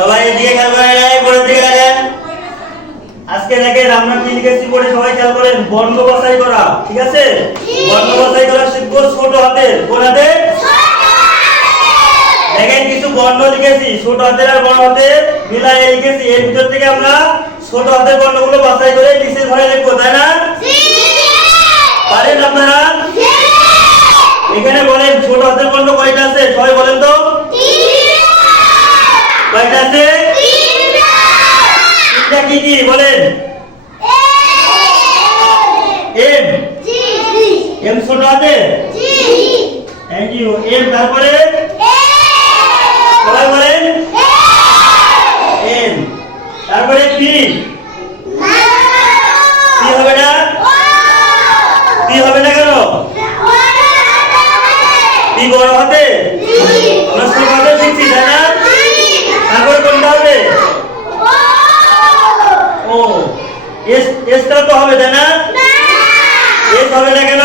সবাই এদিকে খেয়াল করেন, পরের দিকে দেখেন। আজকে দেখেন আমরা কি লিখেছি পড়ে সবাই খেয়াল করেন, বর্ণ বাছাই করা। ঠিক আছে, বর্ণ বাছাই করা শিখবো ছোট হাতের। কোন হাতের? দেখেন কিছু বর্ণ লিখেছি, ছোট হাতের আর বড় হাতের মিলায়ে লিখেছি। এর ভিতর থেকে আমরা ছোট হাতের বর্ণগুলো বাছাই করে নিচের ঘরে লিখবো, তাই না? পারেন আপনারা? এখানে বলেন ছোট হাতের বর্ণ কয়টা আছে, সবাই বলেন তো। কয়টা আছে? তিনটা। কি কি বলেন? এম। এম ছোট হাতে। Thank you. এম, তারপরে সবাই বলেন এম। তারপরে পি। পি হবে না? পি হবে না কেন? পি বড় হাতে। আমরা ছোট হাতে শিখছি, তাই না? তারপরে কোনটা হবে? ও। এস। এসটা তো হবে, তাই না? এস হবে না কেন?